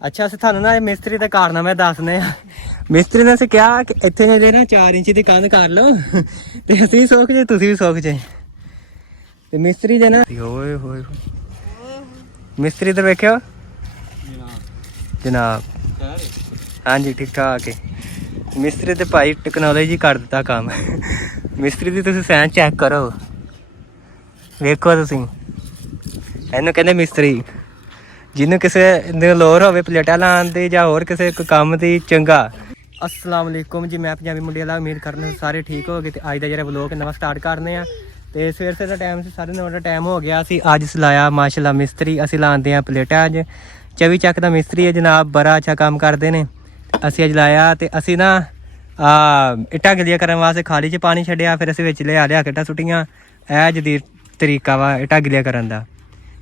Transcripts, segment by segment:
ਅੱਛਾ ਅਸੀਂ ਤੁਹਾਨੂੰ ਨਾ ਇਹ ਮਿਸਤਰੀ ਦਾ ਕਾਰਨਾਮਾ ਦੱਸਦੇ ਆ। ਮਿਸਤਰੀ ਨੇ ਅਸੀਂ ਕਿਹਾ ਕਿ ਇੱਥੇ ਨੇ ਨਾ 4 ਇੰਚ ਦੀ ਕੰਧ ਕਰ ਲਓ ਤੇ ਅਸੀਂ ਸੁੱਕ ਜੇ ਤੁਸੀਂ ਵੀ ਸੁੱਕ ਜੇ। ਤੇ ਮਿਸਤਰੀ ਦੇ ਨਾ ਓਏ ਹੋਏ ਮਿਸਤਰੀ ਤੇ ਵੇਖਿਓ ਜਨਾਬ। ਹਾਂਜੀ ਠੀਕ ਠਾਕ ਹੈ। ਮਿਸਤਰੀ ਤੇ ਭਾਈ ਟੈਕਨੋਲੋਜੀ ਕਰ ਦਿੱਤਾ ਕੰਮ। ਮਿਸਤਰੀ ਦੀ ਤੁਸੀਂ ਸਾਈਨ ਚੈੱਕ ਕਰੋ, ਵੇਖੋ ਤੁਸੀਂ। ਇਹਨੂੰ ਕਹਿੰਦੇ ਮਿਸਤਰੀ। ਜਿਹਨੂੰ ਕਿਸੇ ਦੀ ਲੋੜ ਹੋਵੇ ਪਲੇਟਾਂ ਲਾਉਣ ਦੀ ਜਾਂ ਹੋਰ ਕਿਸੇ ਕੰਮ ਦੀ ਚੰਗਾ। अस्सलाम वालेकुम जी, मैं पंजाबी मुंडे वाला। उम्मीद करने सारे ठीक हो गए। तो अज का जो व्लॉग नवा स्टार्ट करने तो सवेर का टाइम से 9:30 का टाइम हो गया। असी अज सलाया माशाल्लाह मिस्त्री। असी लाते हैं प्लेटा। अज 24 ਚੱਕ का मिस्त्री है जनाब, बड़ा अच्छा काम करते हैं। असी अज लाया तो असी ना इट्टा गिलिया करने वास्ते खाली च पानी छड्डिया, फिर असी विच लिया के इट्टा सुट्टियां। यह जदीद तरीका वा इट्टा गिलिया करन दा।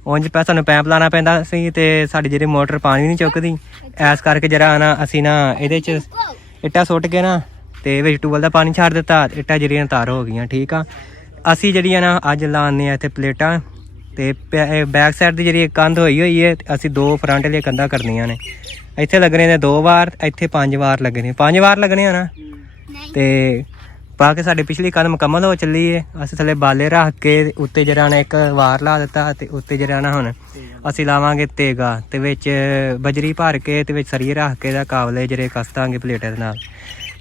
उंज पै सानूं पैप लाना पैंदा सी ते साडी जेहड़ी मोटर पानी नहीं चुकदी, इस करके जरा ना असी ना इहदे च इट्टा सुट के ना ते विच ट्यूबवैल दा पानी छड्ड दित्ता। इट्टा जेहड़ियां तार हो गईयां ठीक आ। असी जेहड़ियां ना अज लाने इत्थे प्लेटां ते बैक साइड दी जेहड़ी कंध होई है, असी 2 फ्रंट वाली कंधां करनियां ने। इत्थे लगने ने 2 वार, इत्थे 5 वार लगने। 5 वार लगने ना ते बाकी साडी पिछली कंध मुकम्मल हो चली है। असी थल्ले बाले रख के उत्ते जरा ना एक वार ला दित्ता ते उत्ते जरा ना हुण असी लावांगे तेगा ते विच बजरी भर के ते विच सरिये रख के काबले ਜਿਹੜੇ कस दांगे प्लेटें दे नाल।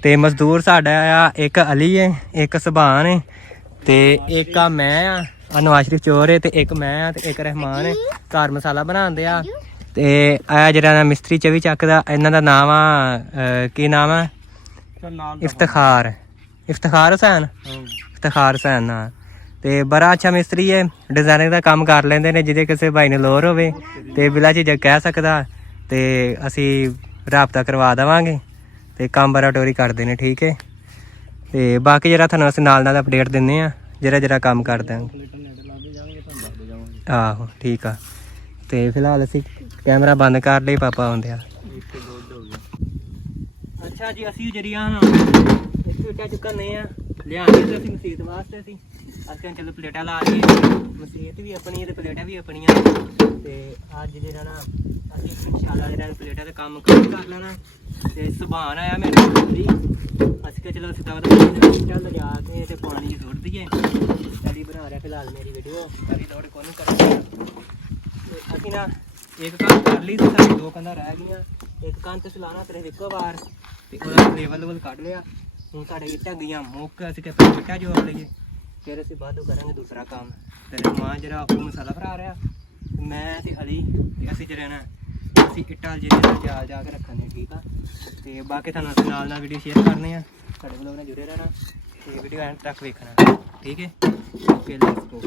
ते मजदूर साडा आ एक अली है, एक सुभान है ते एक आ मैं आ नवाज शरीफ चोर है ते एक मैं आ ते एक रहमान है। घर मसाला बनांदे आ ते आ ਜਿਹੜਾ ना मिस्त्री 24 ਚੱਕ ਦਾ, ਇਹਨਾਂ ਦਾ ਨਾਮ ਆ ਕੀ ਨਾਮ ਹੈ? इफ्तिखार हुसैन। इफ्तिखार हुसैन ना ते बड़ा अच्छा मिस्त्री है। डिजाइनिंग का काम कर लेंदे ने। जिहदे किसी भाई ने लोड़ होवे ते बिला झिझक कह सकदा ते असी राबता करवा देवांगे ते काम बड़ा टोरी करदे ने ठीक है। ते बाकी जरा थानू असीं नाल नाल अपडेट दिंदे आ जरा जरा काम कर देंगे। आहो ठीक आ। ते फिलहाल असीं कैमरा बंद कर लई, पापा आउंदे आ। अच्छा जी, असीं जरिया इत्थे इट्टा चुकने आ लियाने ते असीं मसीत वास्ते सी। असीं चलो प्लेटां ला लईए, मसीत भी अपनी ते प्लेटां भी अपनियां। ते अज जेहड़ा ना असीं इंशाअल्लाह जेहड़ा प्लेटां दा काम कर लेना। ते सुभान आया मेरे अली, असीं के चलो सीधा चल जा के ते पानी च सुट दईए। अली बना रहा फिलहाल मेरी वीडियो, अभी दौड़ कौन कर। असीं ना एक काम कर ली ते साडी 2 कंधां रह गईयां। एक कंध ते लाना सिर्फ इक्को वार ते ओहदा लेवल कढ लिया। ਹੁਣ ਸਾਡੇ ਇੱਟਾਂ ਗਈਆਂ ਮੁੱਕ, ਅਸੀਂ ਕਿ ਇੱਟਾਂ ਜੋੜ ਲਈਏ ਫਿਰ ਅਸੀਂ ਬਾਅਦੋਂ ਕਰਾਂਗੇ ਦੂਸਰਾ ਕੰਮ। ਤੇ ਰਹਿਮਾਨ ਜਿਹੜਾ ਉਹ ਮਸਾਲਾ ਭਰਾ ਰਿਹਾ, ਮੈਂ ਤੇ ਅਲੀ ਤੇ ਅਸੀਂ ਜਿਹੜੇ ਨਾ ਅਸੀਂ ਇੱਟਾਂ ਜਿਹੜੇ ਜਾ ਕੇ ਰੱਖਣੇ ਠੀਕ ਆ। ਤੇ ਬਾਕੀ ਤੁਹਾਨੂੰ ਅਸੀਂ ਨਾਲ ਨਾਲ ਵੀਡੀਓ ਸ਼ੇਅਰ ਕਰਨੇ ਆ। ਸਾਡੇ ਵਲੋਗ ਨਾਲ ਜੁੜੇ ਰਹਿਣਾ ਤੇ ਵੀਡੀਓ ਐਂਡ ਤੱਕ ਵੇਖਣਾ ਠੀਕ ਹੈ। Okay let's go.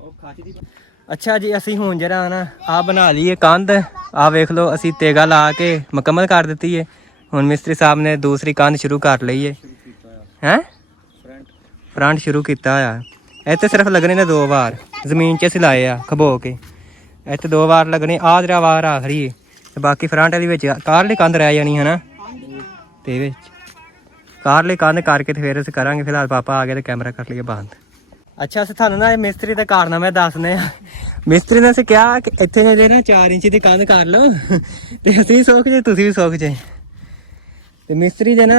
ਉਹ ਖਾਚੀ ਦੀ ਅੱਛਾ ਜੀ, ਅਸੀਂ ਹੁਣ ਜਿਹੜਾ ਨਾ ਆਹ ਬਣਾ ਲਈਏ ਕੰਧ। ਆਹ ਵੇਖ ਲਓ ਅਸੀਂ ਤੇਗਾ ਲਾ ਕੇ ਮੁਕੰਮਲ ਕਰ ਦਿੱਤੀ ਹੈ। ਹੁਣ मिस्त्री साहब ने दूसरी कंध शुरू कर ली है फ्रंट शुरू किया होया। इत्थे सिर्फ लगने ने 2 वार जमीन च असीं लाए आ खबो के। इत्थे 2 वार लगने, आ जरा वार आखरी है। बाकी फ्रंट वाली विच कारली कंध रह जानी है ना ते विच कारली कंध करके ते फिर असीं करांगे। फिलहाल पापा आ गए तो कैमरा कर लिया बंद। अच्छा असीं थानू ना मिस्त्री दा कारनामा दसने आ। मिस्त्री ने असीं कहा कि इत्थे ने ना 4 इंच दी कंध कर लो ते असीं सुख जे तुसीं भी सुख जे। ਤੇ ਮਿਸਤਰੀ ਦੇ ਨਾ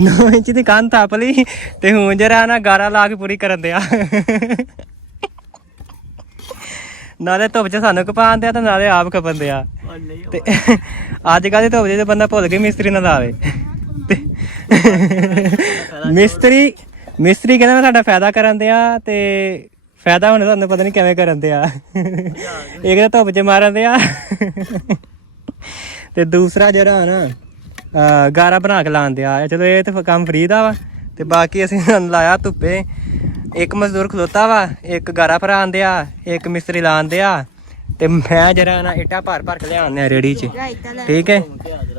9 ਇੰਚ ਦੀ ਕੰਧ ਤੱਪ ਲਈ ਤੇ ਹੁਣ ਜਰਾ ਨਾ ਗਾਰਾ ਲਾ ਕੇ ਪੂਰੀ ਕਰਨ ਦਿਆ। ਨਾਲੇ ਧੁੱਪ 'ਚ ਸਾਨੂੰ ਖਪਾਉਣ ਦਿਆ ਤੇ ਨਾਲੇ ਆਪ ਖਪਣ ਦਿਆ। ਤੇ ਅੱਜ ਕੱਲ੍ਹ ਦੀ ਧੁੱਪ 'ਚ ਬੰਦਾ ਭੁੱਲ ਕੇ ਮਿਸਤਰੀ ਨਾ ਲਾਵੇ। ਤੇ ਮਿਸਤਰੀ ਕਹਿੰਦਾ ਮੈਂ ਤੁਹਾਡਾ ਫਾਇਦਾ ਕਰਨ ਦਿਆ ਤੇ ਫਾਇਦਾ ਹੁਣ ਤੁਹਾਨੂੰ ਪਤਾ ਨਹੀਂ ਕਿਵੇਂ ਕਰਨ ਦਿਆ। ਇੱਕ ਤਾਂ ਧੁੱਪ 'ਚ ਮਾਰਨ ਦਿਆ ਤੇ ਦੂਸਰਾ ਜਿਹੜਾ ਨਾ गारा बना के लान दिया। चलो ये तो काम फ्री का वा। तो बाकी असीं लाया धुप्पे। एक मजदूर खलोता वा, एक गारा भरान दिया, एक मिस्त्री लान दिया ते मैं जरा ना इट्टा भर के लिया रेहड़ी च ठीक है।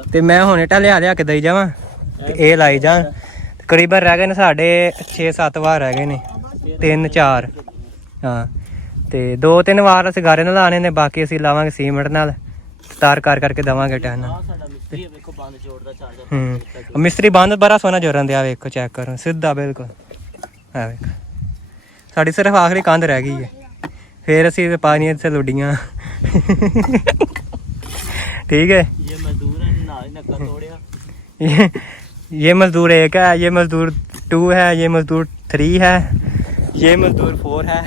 तो मैं हुण इट्टा लिया के दई जावां ते ये लाई जा। करीबन रह गए ने साढ़े 6-7 वार रह गए ने, 3-4 हाँ। तो 2-3 वार असीं गारे नाल लाने ने, बाकी असीं लावांगे सीमेंट नाल तार करके देवांगे टैन। मिस्त्री बंद बड़ा सोहना जोरन दिया। वेखो चेक करो सीधा बिल्कुल है। वेख साड़ी सिर्फ आखिरी कंध रह गई है। फिर असी पानी से लुडियाँ ठीक है। ये मजदूर है ना, नक्का तोड़िया। ये मजदूर 1 है, ये मजदूर 2 है, ये मजदूर 3 है, ये मजदूर 4 है।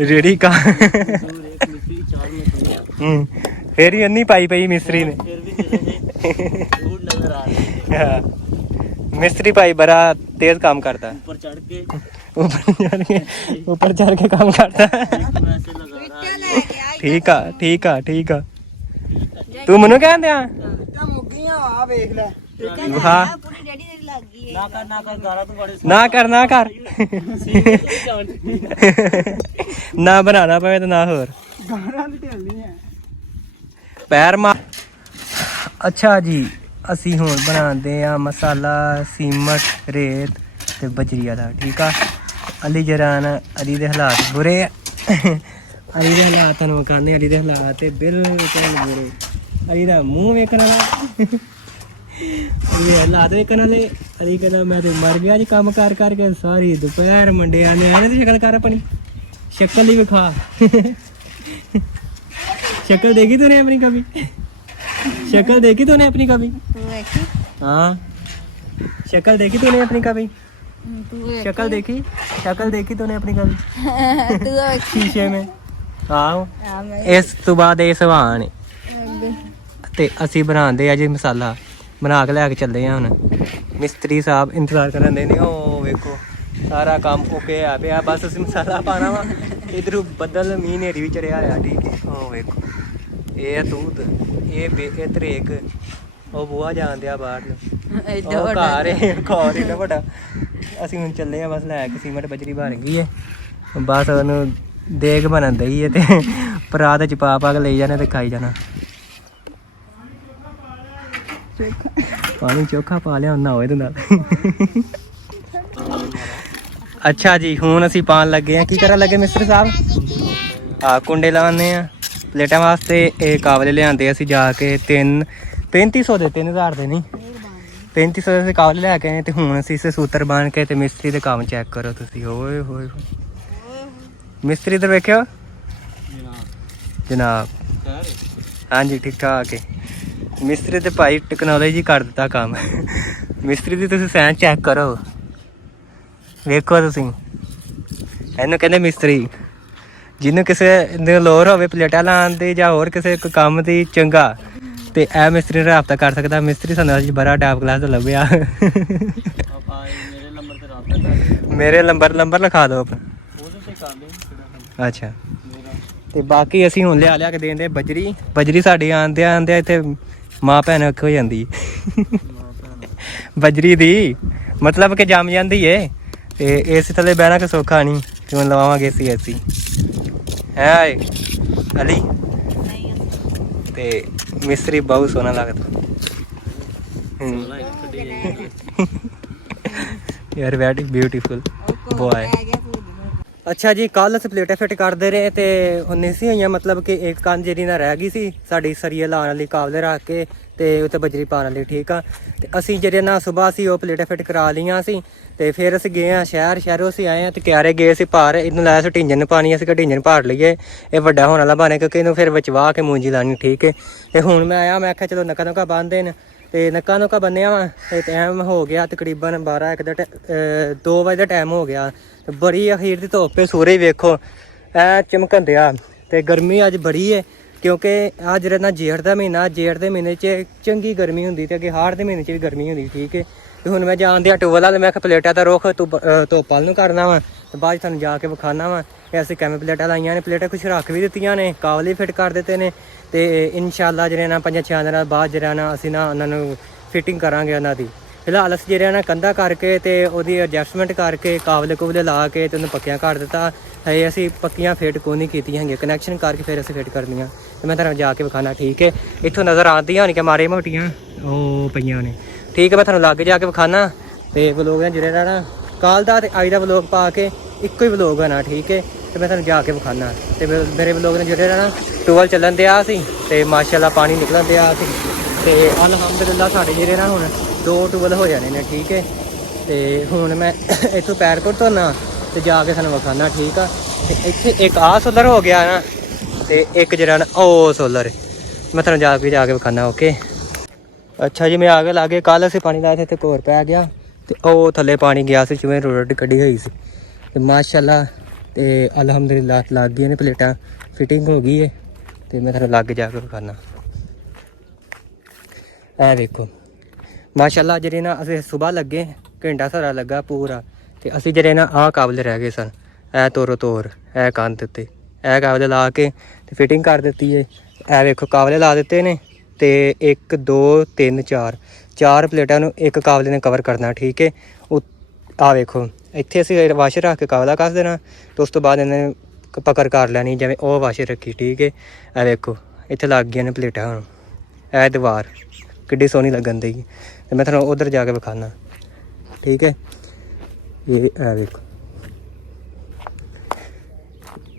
रेडी का फिर ही अन्नी पाई पई मिस्त्री ने। मिस्त्री भाई बड़ा तेज काम करता है। ऊपर चढ़ के काम करता है। ठीक है ठीक है ठीक है। तू मनु कह दिया हाँ ना कर ना बनाना पवे तो ना होर पैर मार। अच्छा जी असी हुण बनाते हैं मसाला सीमट रेत ते बजरी वाला। ठीक है अली जरान अली दे हालात बुरे अली दे हालात तुहानूं विखाने। अली दे हालात बिल्कुल बुरे। अली दा मूँह वेखण वाला हालात वेखण वाले। अली कहना मैं तो मर गया जी काम कर करके सारी दोपहर मंडिया ने आने। शक्ल कर अपनी शक्ल ही विखा। शक्ल देखी तूने अपनी कभी? शक्ल देखी तूने अपनी कभी? हाँ शक्ल देखी तूने अपनी कभी? शक्ल देखी तूने अपनी कभी शीशे में? हाँ इस तो बाद ये सवान ते असी बनाते अज मसाला बना के लैके चले हैं। हुण मिस्त्री साहब इंतजार करन दे ने। ओ वेखो सारा काम ओके आ पिया बस असी मसाला पाना वा। इधर बदल मींह नेरी भी चढ़िया आ। ठीक है ओ वेखो ये तूत ये तरेक ओ बूआ जान दिया बाहर घर एडा बड़ा। असी हुण चले हैं बस लैके सीमेंट बजरी बन गई है बस ओनू देग बनन दई है ते परात च पा के ले जाने ते खाई जाना। पानी चोखा पा लिया ना होए नाल। अच्छा जी हुण असी पान लगे हैं। की करा लगे मिस्टर साहब? कुंडे लाने हैं प्लेटां वास्ते। ये कावले लिआंदे असी जाके 3500 दे 3000 दे नहीं 3500 दे कावले लैके आए ते हुण असी इसे सूत्र बन के ते मिस्त्री दे काम चेक करो तुसी। होए होए मिस्त्री इधर वेखियो जनाब। हाँ जी ठीक ठाक है। मिस्त्री ते भाई टेक्नोलॉजी कर दिता काम। मिस्त्री दी तुसी सैन चेक करो वेखो तुसी। इहनूं कहंदे मिस्त्री जिन्होंने किसी लोड़ हो प्लेटा लाने की या होर किसी काम की चंगा तो यह मिस्त्री ने राबता कर सकता। मिस्त्री सानू अज बड़ा टॉप क्लास लभ्या। मेरे नंबर लिखा दो अपना। अच्छा तो बाकी असी हुण लिया के देंदे बजरी साडी आंदे इत्थे माँ भैन अख हो जाती बजरी दी मतलब कि जम जाती है। तो इस थले बहना के सौखा नहीं क्यों लवावांगे ऐसी है अली ते मिस्त्री बहुत सोहना लगता यार वेरी ब्यूटीफुल बॉय। अच्छा जी कल अस प्लेटें फिट करते रहे तो नहीं सी हुई मतलब कि एक कंध जी ना रह गई सी साड़ी सरिये लाने वाली कावले रख के ते उत्ते बजरी पाने वाली। ठीक आ ते असी जेह्ड़े ना सुबह असी वो प्लेटें फिट करा लियां सी ते फिर अस गए हैं शहरों असी आए हैं तो क्यारे गए सी भार इनू लाया सी ढिंजन पानी अस ढिंजन भार लीए ये वड्डा होने वाला बने क्योंकि इनू फिर बचवा के मूंजी लानी। ठीक है तो हुण मैं आया मैं आख्या चलो नक्का नुक्का बन देन तो नक्का नुक्का बन्निया वा टाइम हो गया तकरीबन 12-1 2 बजे का टाइम हो गया। तो बड़ी अखीर की धुप्प सूरज वेखो ऐ चमकन दिया तो गर्मी अज बड़ी है क्योंकि अज ना जेठ का महीना जेठ के महीने चंगी गर्मी होंगी तो अगे हाड़ के महीने भी गर्मी होंगी। ठीक है तो हुण मैं जान दिया टूबल वाल मैं प्लेटा का रुख धुप्प वाल नूं करना वा तो बाद तुहानूं जाके विखाना वा। असीं किवें प्लेटां लाइयां ने प्लेटां कुछ रख भी दित्तियां ने कावले फिट कर दित्ते ने तो इंशाअल्लाह जिहड़े ना 5-6 दिनां बाद जिहड़ा ना असीं ना उन्हां नूं फिटिंग करांगे उन्हां दी। फिलहाल अस जिहड़े ना कंधा करके तो ਉਹਦੀ एडजस्टमेंट करके कावले कुवले ला के तो उन्हें पक्कियां कर दिता है। असी पक्कियां फिट को नहीं कीतियां हैं कनैक्शन करके फिर असी फिट करनियां तो मैं तुहानूं जाके विखाना। ठीक है इत्थों नज़र आंदियां होण कि मारे मोटियां ओ पईयां ने। ठीक है मैं तुहानूं लागे जाके विखाना तो व्लॉग ने जिहड़ा ना कल दा ते अज दा व्लॉग पा के इक्को ही व्लॉग है ना। ठीक है तो मैं तुहानूं जाके विखाना तो मेरे व्लॉग ने जिहड़ा ना टूबल चलन दिया सी ते माशाअल्लाह पानी निकलन दिया सी ते अलहमदुलिल्लाह साडे जिहड़े ना हुण 2 टूबल हो जाने ने। ठीक है तो हुण मैं इत्थों पैर धोना तो जाके तुहानूं विखाना। ठीक आ ਤੇ ਇੱਥੇ ਇੱਕ ਆ ਸੋਲਰ ਹੋ ਗਿਆ ਨਾ, ਤੇ ਇੱਕ ਜਿਹੜਾ ਨਾ ਉਹ ਸੋਲਰ ਮੈਂ ਤੁਹਾਨੂੰ ਜਾ ਕੇ ਵਿਖਾਣਾ। ਓਕੇ ਅੱਛਾ ਜੀ, ਮੈਂ ਆ ਕੇ ਲਾਗੇ ਕੱਲ ਅਸੀਂ ਪਾਣੀ ਲਾਇਆ ਤੇ ਘੋਰ ਪੈ ਗਿਆ ਤੇ ਉਹ ਥੱਲੇ ਪਾਣੀ ਗਿਆ ਸੀ ਜਿਵੇਂ ਰੋਡ ਕੱਢੀ ਹੋਈ ਸੀ ਤੇ ਮਾਸ਼ਾਅੱਲਾ ਤੇ ਅਲਹਮਦੁਲਿਲਾ ਲੱਗ ਗਈਆਂ ਨੇ ਪਲੇਟਾਂ, ਫਿਟਿੰਗ ਹੋ ਗਈ ਹੈ ਤੇ ਮੈਂ ਤੁਹਾਨੂੰ ਲਾਗੇ ਜਾ ਕੇ ਵਿਖਾਣਾ। ਇਹ ਵੇਖੋ ਮਾਸ਼ਾਅੱਲਾ ਜਿਹੜੇ ਨਾ ਅਸੀਂ ਸਵੇਰ ਲੱਗੇ ਘੰਟਾ ਸਾਰਾ ਲੱਗਾ ਪੂਰਾ ਤੇ ਅਸੀਂ ਜਿਹੜੇ ਨਾ ਆਹ ਕਾਬਲੇ ਰਹਿ ਗਏ ਸਨ, ਇਹ ਤੋਰ ਇਹ ਕੰਧ ਉੱਤੇ ਇਹ ਕਾਬਲੇ ਲਾ ਕੇ ਤੇ ਫਿਟਿੰਗ ਕਰ ਦਿੱਤੀ ਹੈ। ਇਹ ਵੇਖੋ ਕਾਬਲੇ ਲਾ ਦਿੱਤੇ ਨੇ ਤੇ 1 2 3 4 ਪਲੇਟਾਂ ਨੂੰ ਇੱਕ ਕਾਬਲੇ ਨੇ ਕਵਰ ਕਰਨਾ। ਠੀਕ ਹੈ, ਉਹ ਆ ਵੇਖੋ ਇੱਥੇ ਅਸੀਂ ਵਾਸ਼ਰ ਰੱਖ ਕੇ ਕਾਬਲਾ ਕੱਸ ਦੇਣਾ ਤੇ ਉਸ ਤੋਂ ਬਾਅਦ ਇਹਨਾਂ ਨੇ ਪਕੜ ਕਰ ਲੈਣੀ ਜਿਵੇਂ ਉਹ ਵਾਸ਼ਰ ਰੱਖੀ। ਠੀਕ ਹੈ, ਇਹ ਵੇਖੋ ਇੱਥੇ ਲੱਗ ਗਈਆਂ ਨੇ ਪਲੇਟਾਂ। ਹੁਣ ਇਹ ਦੀਵਾਰ ਕਿੱਡੀ ਸੋਹਣੀ ਲੱਗਣ ਦੀ ਤੇ ਮੈਂ ਤੁਹਾਨੂੰ ਉਧਰ ਜਾ ਕੇ ਵਿਖਾਣਾ। ਠੀਕ ਹੈ, ਇਹ ਵੇਖੋ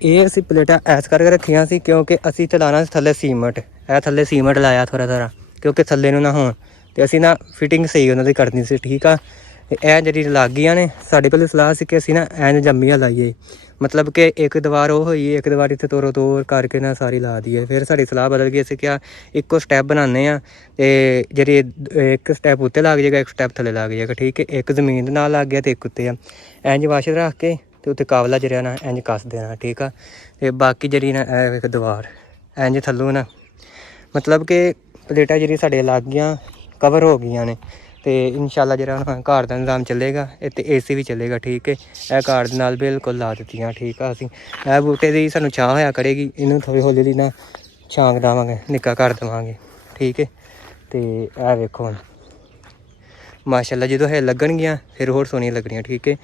ਇਹ ਅਸੀਂ ਪਲੇਟਾਂ ਐਸ ਕਰਕੇ ਰੱਖੀਆਂ ਸੀ ਕਿਉਂਕਿ ਅਸੀਂ ਚਲਾਉਣਾ ਸੀ ਥੱਲੇ ਸੀਮਟ, ਇਹ ਥੱਲੇ ਸੀਮਟ ਲਾਇਆ ਥੋੜ੍ਹਾ ਕਿਉਂਕਿ ਥੱਲੇ ਨੂੰ ਨਾ ਹੋਣ ਤੇ ਅਸੀਂ ਨਾ ਫਿਟਿੰਗ ਸਹੀ ਉਹਨਾਂ ਦੀ ਕਰਨੀ ਸੀ। ਠੀਕ ਆ, ਇਹ ਜਿਹੜੀ ਲੱਗ ਗਈਆਂ ਨੇ ਸਾਡੇ ਪਹਿਲੇ ਸਲਾਹ ਸੀ ਕਿ ਅਸੀਂ ਨਾ ਐਨ ਜੰਮੀਆਂ ਲਾਈਏ, ਮਤਲਬ ਕਿ ਇੱਕ ਦੀਵਾਰ ਉਹ ਹੋਈ ਇੱਕ ਦੀਵਾਰ ਇੱਥੇ ਤੋੜ ਕਰਕੇ ਨਾ ਸਾਰੀ ਲਾ ਦਈਏ। ਫਿਰ ਸਾਡੀ ਸਲਾਹ ਬਦਲ ਗਈ, ਅਸੀਂ ਕਿਹਾ ਇੱਕੋ ਸਟੈਪ ਬਣਾਉਂਦੇ ਹਾਂ ਤੇ ਜਿਹੜੀ ਇੱਕ ਸਟੈਪ ਉੱਤੇ ਲੱਗ ਜਾਏਗਾ ਇੱਕ ਸਟੈਪ ਥੱਲੇ ਲੱਗ ਜਾਏਗਾ। ਠੀਕ ਹੈ, ਇੱਕ ਜ਼ਮੀਨ ਦੇ ਨਾਲ ਲੱਗ ਗਿਆ ਤੇ ਇੱਕ ਉੱਤੇ ਆ ਇੰਝ ਵਾਸ਼ਰ ਰੱਖ ਕੇ ਤੇ ਉੱਤੇ ਕਾਬਲਾ ਜਿਹੜਾ ਨਾ ਇੰਝ ਕੱਸ ਦੇਣਾ। ਠੀਕ ਆ, ਤੇ ਬਾਕੀ ਜਿਹੜੀ ਨਾ ਇਹ ਇੱਕ ਦੀਵਾਰ ਇੰਝ ਥੱਲੋਂ ਨਾ ਮਤਲਬ ਕਿ ਪਲੇਟਾਂ ਜਿਹੜੀ ਸਾਡੇ ਲੱਗ ਗਈਆਂ ਕਵਰ ਹੋ ਗਈਆਂ ਨੇ ਤੇ ਇਨਸ਼ਾਅੱਲਾ ਜਿਹੜਾ ਹੁਣ ਘਰ ਦਾ ਨਿਜ਼ਾਮ ਚੱਲੇਗਾ ਤੇ ਏਸੀ ਵੀ ਚੱਲੇਗਾ। ਠੀਕ ਹੈ, ਇਹ ਘਰ ਦੇ ਨਾਲ ਬਿਲਕੁਲ ਲਾ ਦਿੱਤੀਆਂ। ਠੀਕ ਆ, ਅਸੀਂ ਇਹ ਬੂਟੇ ਦੀ ਸਾਨੂੰ ਛਾਂ ਹੋਇਆ ਕਰੇਗੀ, ਇਹਨੂੰ ਥੋੜ੍ਹੀ ਹੌਲੀ ਹੌਲੀ ਨਾ ਛਾਂ ਦੇਵਾਂਗੇ, ਨਿੱਕਾ ਕਰ ਦੇਵਾਂਗੇ। ਠੀਕ ਹੈ, ਤੇ ਇਹ ਵੇਖੋ ਹੁਣ ਮਾਸ਼ਾਅੱਲਾ ਜਦੋਂ ਇਹ ਲੱਗਣਗੀਆਂ ਫਿਰ ਹੋਰ ਸੋਹਣੀਆਂ ਲੱਗਣੀਆਂ। ਠੀਕ ਹੈ,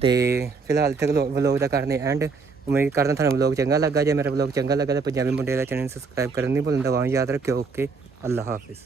ਤੇ ਫਿਲਹਾਲ ਤੱਕ ਵਲੋਗ ਦਾ ਕਰਨੇ ਐਂਡ। ਉਮੀਦ ਕਰਦਾ ਤੁਹਾਨੂੰ ਵਲੋਗ ਚੰਗਾ ਲੱਗਾ। ਜੇ ਮੇਰਾ ਵਲੋਗ ਚੰਗਾ ਲੱਗਾ ਤਾਂ ਪੰਜਾਬੀ ਮੁੰਡੇ ਦਾ ਚੈਨਲ ਸਬਸਕ੍ਰਾਈਬ ਕਰਨ ਨਹੀਂ ਭੁੱਲਣਾ। ਦਵਾਂ ਯਾਦ ਰੱਖਿਓ। ਓਕੇ, ਅੱਲਾ ਹਾਫਿਜ਼।